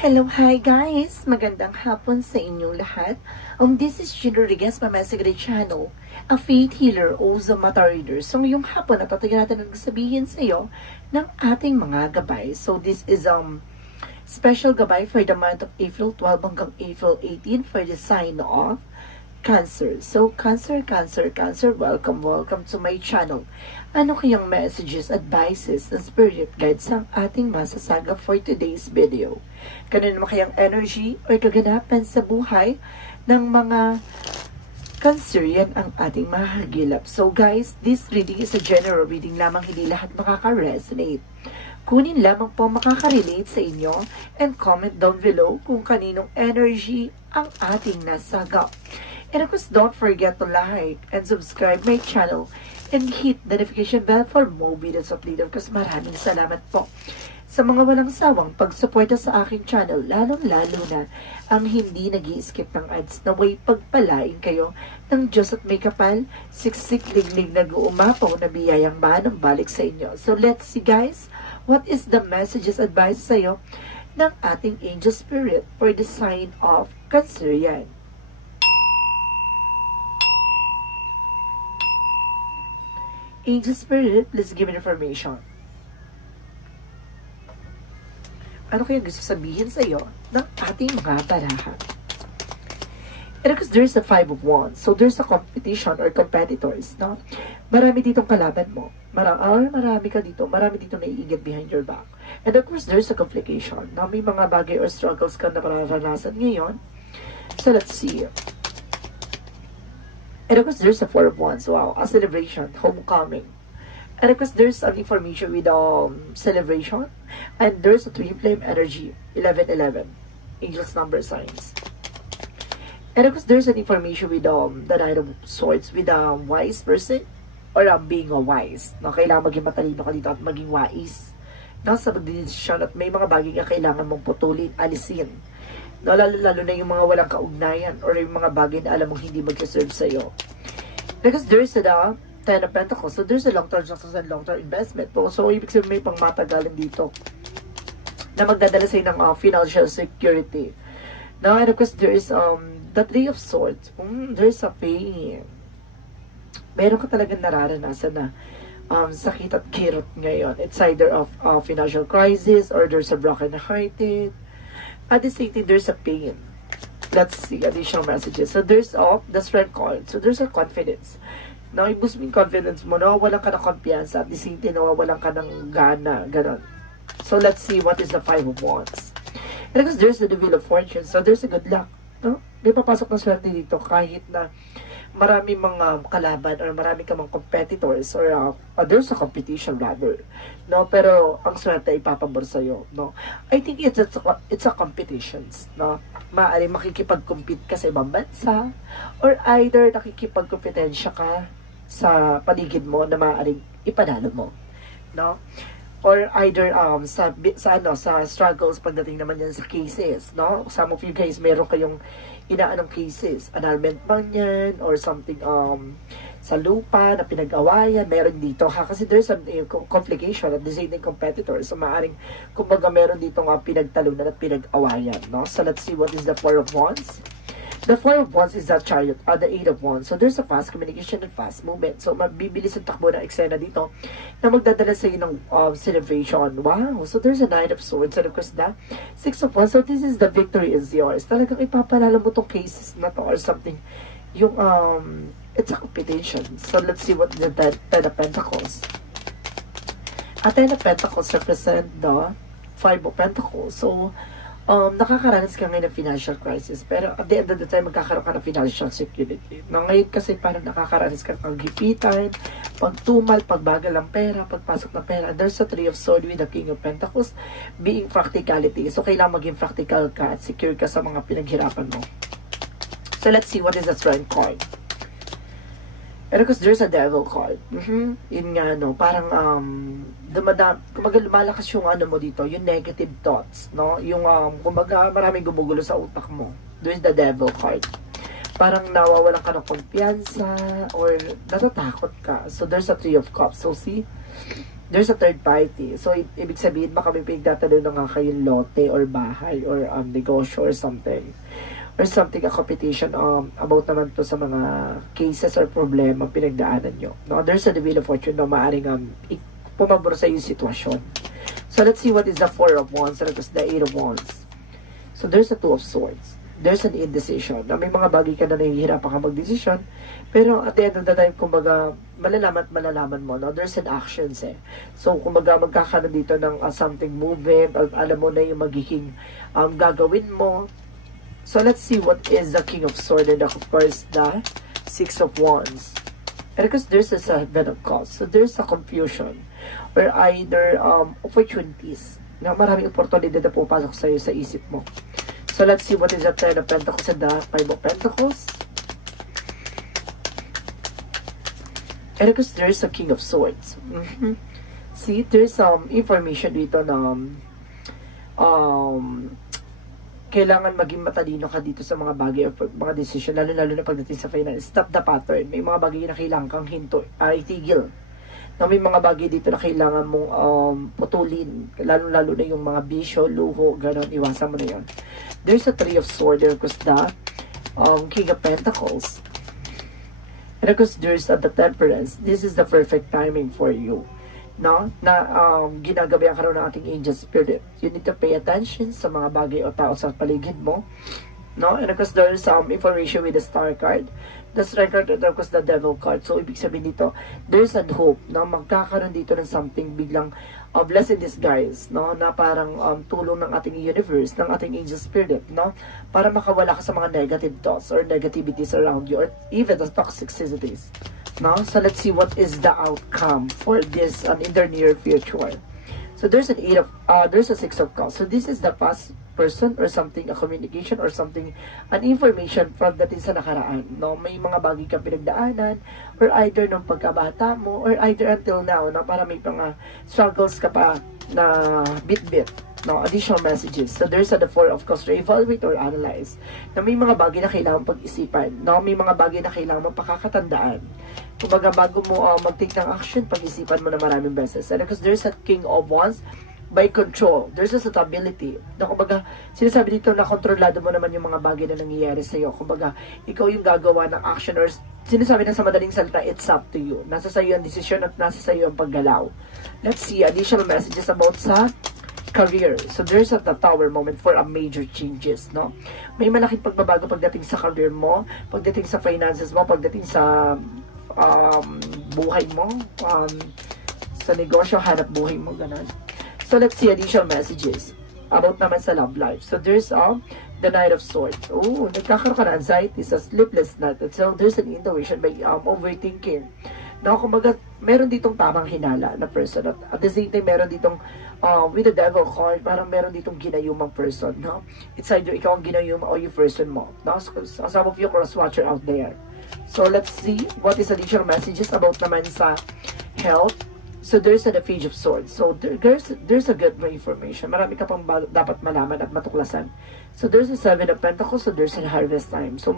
Hello, hi guys! Magandang hapon sa inyong lahat. This is Jean Rodriguez, Mama Secret Channel, a faith healer o Mata reader. So ngayong hapon, natatagal natin ang sabihin sa iyo ng ating mga gabay. So this is special gabay for the month of April 12 hanggang April 18 for the sign of Cancer. So, Cancer, welcome to my channel. Ano kayang messages, advices, and spirit guides ang ating masasaga for today's video? Ganun naman kayang energy o kaganapan sa buhay ng mga Cancer, yan ang ating mahagilap. So guys, this reading is a general reading lamang, hindi lahat makaka-resonate. Kunin lamang po makaka-relate sa inyo and comment down below kung kaninong energy ang ating nasaga. And of course, don't forget to like and subscribe my channel and hit the notification bell for more videos updated. Because maraming salamat po sa mga walang sawang pagsuporta sa aking channel, lalong-lalo na ang hindi nag-i-skip ng ads. Naway pagpalain kayo ng Diyos at may kapal, siksik liglig nag-uumapaw na biyayang manang balik sa inyo. So let's see guys, what is the messages, advice sa iyo ng ating angel spirit for the sign of Cancer yan. Angel Spirit, please give me information. Ano kaya gusto sabihin sa iyo ng ating mga baraha? And because there's a 5 of Wands, so there's a competition or competitors, no? Marami ditong kalaban mo. Marami ka dito. Marami dito naiingat behind your back. And of course, there's a complication. No? May mga bagay or struggles ka na mararanasan ngayon. So let's see. And of course, there's a 4 of Wands. Wow, a celebration, homecoming. And of course, there's an information with celebration. And there's a twin flame energy, 1111. Angels number signs. And of course, there's an information with the Knight of Swords with a wise person. Or being a wise. No? Kailangan maging matalino ka dito at maging wise. Nasa magdidesisyon at may mga bagay na kailangan mong putulin, alisin. No, lalo na yung mga walang kaugnayan or yung mga bagay na alam mong hindi mag-serve sa'yo. Because there's a 10 of Pentacles, so there's a long-term success and long-term investment po. So, ibig sabihin may pangmatagalan dito na magdadala sa'yo ng financial security. Now, and of course, there is the 3 of Swords. There's a pain. Meron ka talagang nararanasan na sakit at kirot ngayon. It's either of financial crisis or there's a broken-hearted. At the same time, there's a pain. Let's see additional messages. So, there's the strength card. So, there's a confidence. Now, i-boost mo yung confidence mo. Nawawalan ka ng kumpiyansa. At the same time, nawawalan ka ng gana. Ganon. So, let's see what is the 5 of Wands. And because there's the Wheel of Fortune. So, there's a good luck. No? May papasok ng swerte dito kahit na marami mga kalaban or marami ka mga competitors or there's a competition rather, no? Pero ang swerte ay ipapabor sa'yo, no? I think it's a competitions, no? Maaaring makikipag-compete ka sa ibang bansa or either nakikipag-kompetensya ka sa paligid mo na maaaring ipanalo mo, no? Or either sa struggles pagdating naman yan sa cases, no? Some of you guys meron kayong inaanong cases, annulment man yan or something sa lupa na pinag-awayan, meron dito ha, kasi there's a complication at the same time competitors, so maaring kumbaga meron dito nga pinagtalunan at pinag-awayan, no? So let's see what is the 4 of Wands. The 4 of Wands is the Chariot, the 8 of Wands. So, there's a fast communication and fast movement. So, mabibilis ang takbo ng eksena dito na magdadala sa iyo ng celebration. Wow! So, there's a 9 of Swords and of course the 6 of Wands. So, this is the victory is yours. Talagang ipapalala mo tong cases na to or something. Yung, it's a competition. So, let's see what the 10 of Pentacles. A 10 of Pentacles represent the 5 of Pentacles. So, nakakaranas ka ngayon ng financial crisis, pero at the end of the time, magkakaroon ka ng financial security. No, ngayon kasi parang nakakaranas ka ng gipitan, pagtumal, pagbagal ng pera, pagpasok ng pera. There's a 3 of Swords with the King of Pentacles being practicality. So, kailangan maging practical ka at secure ka sa mga pinaghirapan mo. So, let's see what is the strength card. And of course, there's a devil card. Yun nga, no, parang, kumbaga lumalakas yung ano mo dito, yung negative thoughts, no? Yung, kumbaga, maraming gumugulo sa utak mo. There's the devil card. Parang nawawalan ka ng kumpiyansa or natatakot ka. So, there's a 3 of Cups. So, see, there's a third party. So, ibig sabihin, baka may pinagtatalo na nga kayong lote or bahay or negosyo or something. Or something, a competition about naman to sa mga cases or problema pinagdaanan nyo. No? There's a Wheel of Fortune na maaaring pumabor sa yung sitwasyon. So, let's see what is the Four of Wands and the Eight of Wands. So, there's a Two of Swords. There's an indecision. Na may mga bagay ka na nahihirapan ka mag-decision, pero at the end of the time, kumbaga, malalaman mo, no? There's an actions eh. So, kumbaga, magkakaroon dito ng something movement, alam mo na yung magiging gagawin mo. So, let's see what is the King of Swords and of course, the Six of Wands. And because there's a Seven of Cups, so there's a confusion or either opportunities na maraming oportunidad na pupasok sa'yo sa isip mo. So, let's see what is the Ten of Pentacles and the Five of Pentacles. And because there's a King of Swords. See, there's some information dito na kailangan maging matalino ka dito sa mga bagay o mga decision, lalo na pagdating sa finance. Stop the pattern. May mga bagay na kailangan kang itigil. Na may mga bagay dito na kailangan mong putulin, lalo na yung mga bisyo, luho, gano'n, iwasan mo na yun. There's a Three of Swords, there goes the King of Pentacles. And of course, there's the Temperance. This is the perfect timing for you. No? Na ginagabayan ka rin ng ating angel spirit. You need to pay attention sa mga bagay o tao sa paligid mo. No? And of course, there's information with the Star card. The Star card, and of course, the Devil card. So, ibig sabihin dito, there's a hope na magkakaroon dito ng something biglang blessed in disguise, no? Na parang tulong ng ating universe, ng ating angel spirit, no? Para makawala ka sa mga negative thoughts or negativities around you or even the toxicities. No? So, let's see what is the outcome for this in the near future. So, there's a Six of Cups. So, this is the past person or something, a communication or something, an information from dating sa nakaraan. No? May mga bagay kang pinagdaanan or either nung pagkabata mo or either until now na para may mga struggles ka pa na bit-bit. No, additional messages. So, there's the Four of Cups, re-evaluate or analyze. Na may mga bagay na kailangan pag-isipan. No? May mga bagay na kailangan mapakakatandaan. Kumbaga, bago mo mag-take ng action, pag-isipan mo na maraming beses. And because there's a King of Wands, by control. There's a stability. Na kumbaga, sinasabi dito na kontrolado mo naman yung mga bagay na nangyayari sa'yo. Kumbaga, ikaw yung gagawa ng action or sinasabi na sa madaling salita, it's up to you. Nasa sa'yo ang desisyon at nasa sa'yo ang paggalaw. Let's see additional messages about sa career. So, there's a Tower moment for a major changes, no? May malaking pagbabago pagdating sa career mo, pagdating sa finances mo, pagdating sa buhay mo, sa negosyo, hanap buhay mo, ganun. So, let's see additional messages about naman sa love life. So, there's the Knight of Swords. Oh, nagkakaroon ka na anxiety sa sleepless night. So, there's an intuition by overthinking. Na kumbaga, meron ditong tamang hinala na person. At the same time, meron ditong with the Devil card, parang meron ditong ginayumang person. No? It's either ikaw ang ginayuma o yung person mo. No? So, some of you cross-watcher out there. So, let's see what is additional messages about naman sa health. So, there's a Page of Swords. So, there's a good information. Marami ka pang dapat malaman at matuklasan. So, there's a Seven of Pentacles. So, there's a harvest time. So,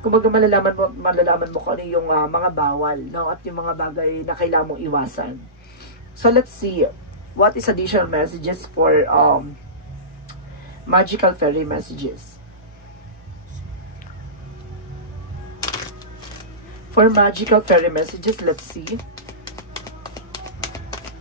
kumbaga malalaman mo kung ano yung mga bawal, no? At yung mga bagay na kailangan mong iwasan. So, let's see. What is additional messages for magical fairy messages? For magical fairy messages, let's see.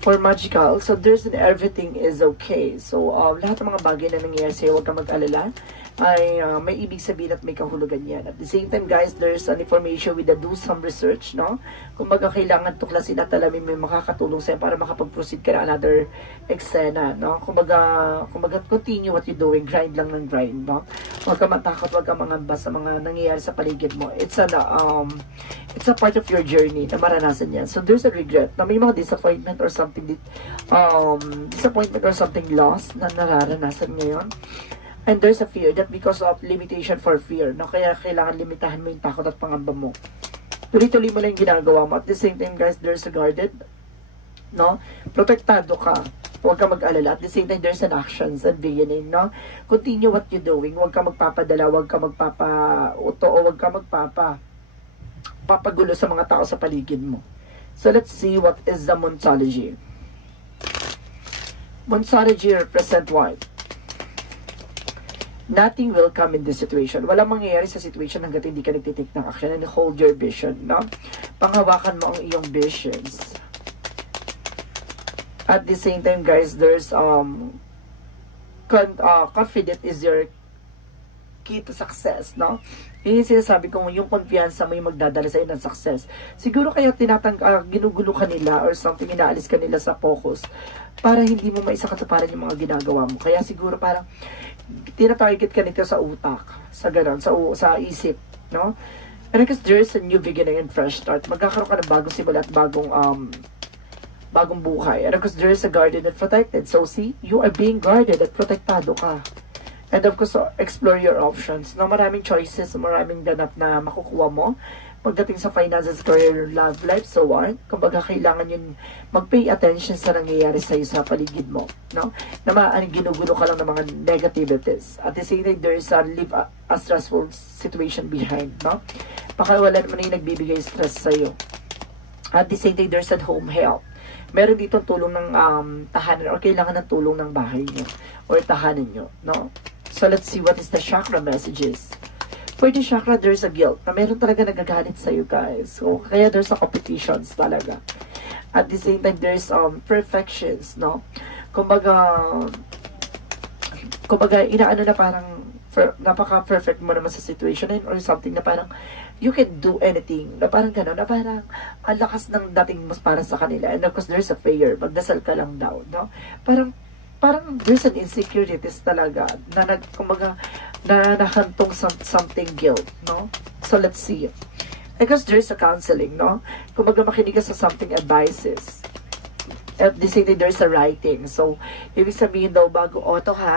For magical, so there's an everything is okay. So, lahat ng mga bagay na nangyayari sa'yo, huwag kang mag-alala, ay may ibig sabihin at may kahulugan yan. At the same time, guys, there's an information with the do some research, no? Kumbaga, kailangan tuklasin at alamin may makakatulong sa'yo para makapag-proceed ka na another eksena, no? Kumbaga, continue what you're doing, grind lang ng grind, no? Huwag kang matakot, huwag kang mangamba sa mga nangyayari sa paligid mo. It's a part of your journey na maranasan yan. So, there's a regret na may mga disappointment or something lost na nararanasan ngayon. And there's a fear that because of limitation for fear, no? Kaya kailangan limitahan mo yung takot at pangamba mo. Tuloy-tuloy mo lang yung ginagawa mo. At the same time, guys, there's a guarded, no? Protektado ka. Huwag kang mag-alala. At the same time, there's an actions and beginning, no? Continue what you're doing. Huwag kang magpapadala, huwag kang magpapauto, o huwag kang papagulo sa mga tao sa paligid mo. So, let's see what is the Moonology. Monsanergy represent what? Nothing will come in this situation. Walang mangyayari sa situation hanggat hindi ka nagtitake ng action, and hold your vision, no? Panghawakan mo ang iyong visions. At the same time, guys, there's confident is your key to success, no? Yun yung sinasabi ko, yung kumpiyansa mo yung magdadala sa'yo ng success. Siguro kaya ginugulo ka nila or something, inaalis ka nila sa focus para hindi mo maisakatuparan yung mga ginagawa mo. Kaya siguro parang tinatarget ka nito sa utak, sa ganun, sa isip, no? And because there is a new beginning and fresh start, magkakaroon ka ng bagong simula at bagong buhay. And of course, there is a guarded and protected. So see, you are being guarded at protektado ka. And of course, explore your options. No, maraming choices, maraming ganap na makukuha mo. Pagdating sa finances, career, love life, so on. Kumbaga, kailangan yun mag-pay attention sa nangyayari sa'yo sa paligid mo. No? Na maaaring ginugulo ka lang ng mga negativities. At the same time, there is a stressful situation behind. No? Baka wala naman yung nagbibigay stress sa'yo. At the same time, there's a home help. Meron dito tulong ng tahanan or kailangan ng tulong ng bahay nyo or tahanan nyo. No? So, let's see what is the chakra messages. For the chakra, there's a guilt na meron talaga nagagalit sa'yo, guys. So, kaya there's a competitions talaga. At the same time, there's perfections, no? Kumbaga, inaano na parang napaka-perfect mo naman sa situation or something na parang you can do anything. Na parang gano'n, na parang ang lakas ng dating mo para sa kanila. And of course, there's a prayer. Magdasal ka lang daw, no? Parang there's an insecurities talaga na nakantong something guilt, no? So, let's see. Because there's a counseling, no? Kumbaga makinig ka sa something advices. At the same time, there's a writing. So, ibig sabihin daw,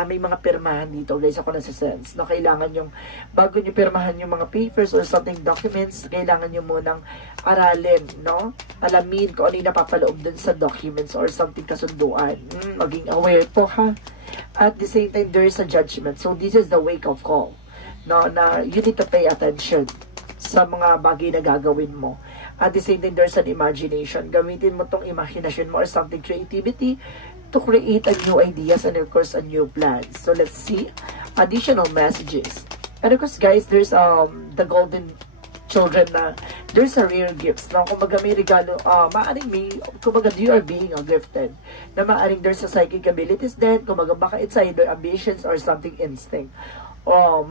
may mga pirmahan dito. Guys, ako nasa-sense. No, kailangan yung, bago nyo pirmahan yung mga papers or something documents, kailangan nyo munang aralin, no? Alamin kung ano yung napapaloob dun sa documents or something kasunduan. Maging aware po, ha? At the same time, there is a judgment. So, this is the wake-up call. No, na you need to pay attention sa mga bagay na gagawin mo. At the same time, there's an imagination. Gamitin mo tong imagination mo or something creativity to create a new ideas and of course, a new plans. So, let's see. Additional messages. And of course, guys, there's the golden children na there's a rare gifts. Na kumbaga may regalo, kumbaga you are being gifted. Na maaring there's a psychic abilities then, kumbaga baka it's either ambitions or something instinct.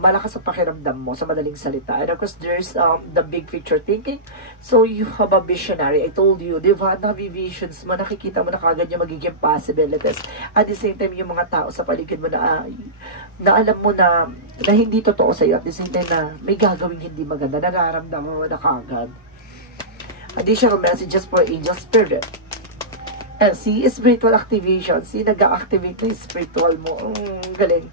Malakas sa pakiramdam mo sa madaling salita. And of course, there's the big picture thinking. So, you have a visionary. I told you, di ba, visions mo, nakikita mo na kagad yung magiging possibilities. At the same time, yung mga tao sa paligid mo na alam mo na hindi totoo sa'yo. At the same time na may gagawing hindi maganda, nararamdaman mo na kagad. Additional messages for angel spirit. And see, spiritual activation. See, nag-activate na spiritual mo. Galing.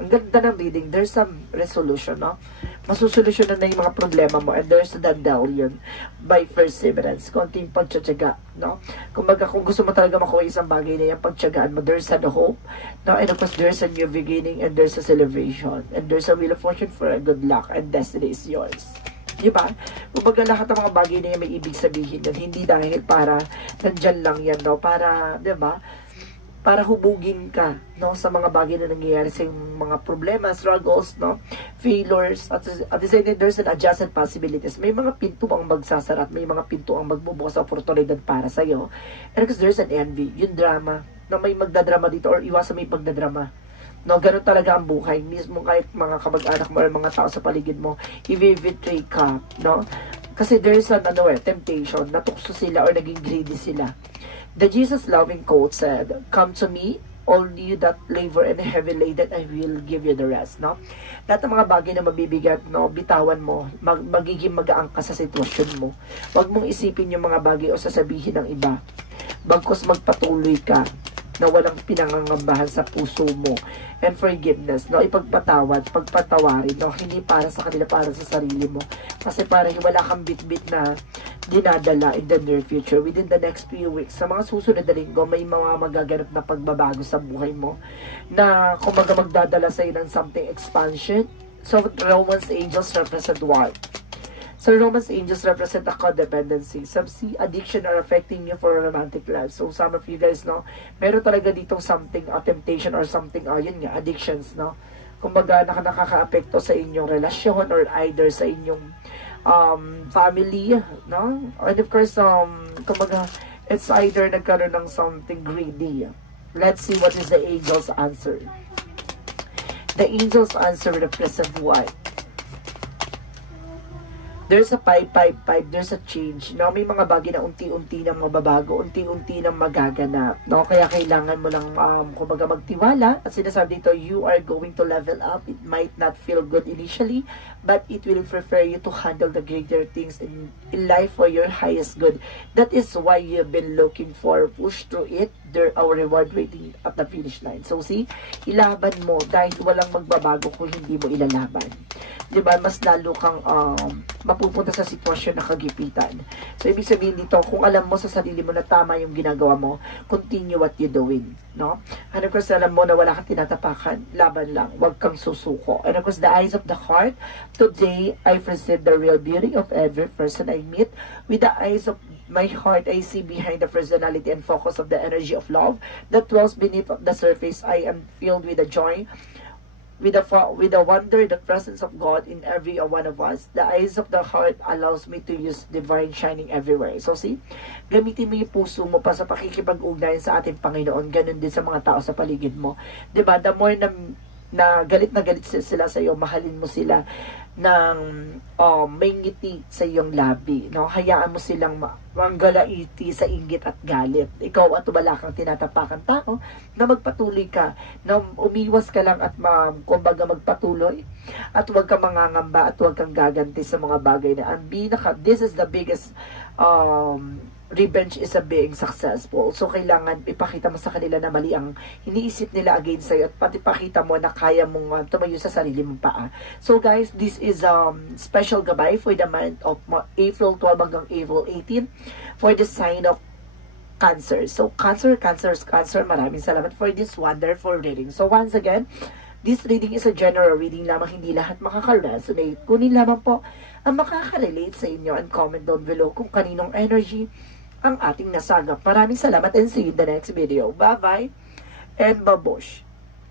Ang ganda ng reading. There's some resolution, no? Masusolusyonan na yung mga problema mo. And there's the dandelion by perseverance. Konting pagtsatsaga, no? Kumbaga, kung gusto mo talaga makuha isang bagay na yung pagtsagaan mo, there's a hope, no? And of course, there's a new beginning and there's a celebration. And there's a wheel of fortune for a good luck and destiny is yours. Diba? Kumbaga, lahat ng mga bagay na yan may ibig sabihin yun. Hindi dahil para nandyan lang yan, no? Para, diba? Para hubugin ka, no, sa mga bagay na nangyayari sa mga problema, struggles, no, failures, at the same time, there's an adjacent possibilities. May mga pinto ang magsasara at may mga pinto ang magbubukas sa oportunidad para sa'yo. And because there's an envy, yung drama, na may magdadrama dito or iwasan may pagdadrama. No, ganun talaga ang buhay. Mismo kahit mga kamag-anak mo or mga tao sa paligid mo, i-betray ka, no? Kasi there's an, temptation, natukso sila or naging greedy sila. The Jesus-loving quote said, "Come to me, all you that labor and heavy laden, I will give you the rest." No? Lahat ng mga bagay na mabibigat, no, bitawan mo, magiging magaan ka sa sitwasyon mo. Huwag mong isipin yung mga bagay o sasabihin ng iba. Bagkus magpatuloy ka na walang pinangangambahan sa puso mo. And forgiveness, no? Ipagpatawad, pagpatawarin, no? Hindi para sa kanila, para sa sarili mo. Kasi para wala kang bit-bit na dinadala in the near future. Within the next few weeks, sa mga susunod na linggo, may mga magaganap na pagbabago sa buhay mo na kumbaga magdadala sa'yo ng something expansion. So, Romans angels represent what? So, romance angels represent a codependency. Some see addiction are affecting you for a romantic life. So, some of you guys, no, meron talaga dito something, a temptation or something, yun nga, addictions, no. Kumbaga, nakaka-apekto sa inyong relasyon or either sa inyong family, no. And of course, kumbaga, it's either nagkaroon ng something greedy. Let's see what is the angel's answer. The angel's answer represents what? There's a 555, there's a change. No? May mga bagay na unti-unti nang mababago, unti-unti nang magaganap. No? Kaya kailangan mo lang, kumbaga magtiwala. At sinasabi dito, you are going to level up. It might not feel good initially, but it will prepare you to handle the greater things in life for your highest good. That is why you've been looking for. Push through it. There our reward waiting at the finish line. So see, ilaban mo dahil walang magbabago kung hindi mo ilalaban. Diba? Mas lalo kang mapupunta sa sitwasyon na kagipitan. So, ibig sabihin dito, kung alam mo sa sarili mo na tama yung ginagawa mo, continue what you're doing. No? And of course, alam mo na wala kang tinatapakan, laban lang. Huwag kang susuko. And of course, the eyes of the heart, today, I perceive the real beauty of every person I meet. With the eyes of my heart, I see behind the personality and focus of the energy of love that dwells beneath the surface. I am filled with the joy, with the wonder, the presence of God in every one of us. The eyes of the heart allows me to use divine shining everywhere. So see, gamitin mo yung puso mo pa sa pakikipag-ugnayan sa ating Panginoon. Ganun din sa mga tao sa paligid mo. Diba? The more na galit sila sa iyo, mahalin mo sila ng may ngiti sa iyong labi, no? Hayaan mo silang manggalaiti sa inggit at galit. Ikaw at wala kang tinatapakan tao na magpatuloy ka, na umiwas ka lang at kumbaga magpatuloy at huwag kang mangangamba at huwag kang gaganti sa mga bagay na this is the biggest revenge is a being successful. So, kailangan ipakita mo sa kanila na mali ang iniisip nila against sa'yo at pati pakita mo na kaya mong tumayo sa sarili mong paa. So, guys, this is special gabay for the month of April 12 hanggang April 18 for the sign of Cancer. So, Cancer, maraming salamat for this wonderful reading. So, once again, this reading is a general reading lamang, hindi lahat makaka-resonate. Kunin lamang po ang makaka-relate sa inyo and comment down below kung kaninong energy ang ating nasagap. Maraming salamat and see you in the next video. Bye-bye and babush!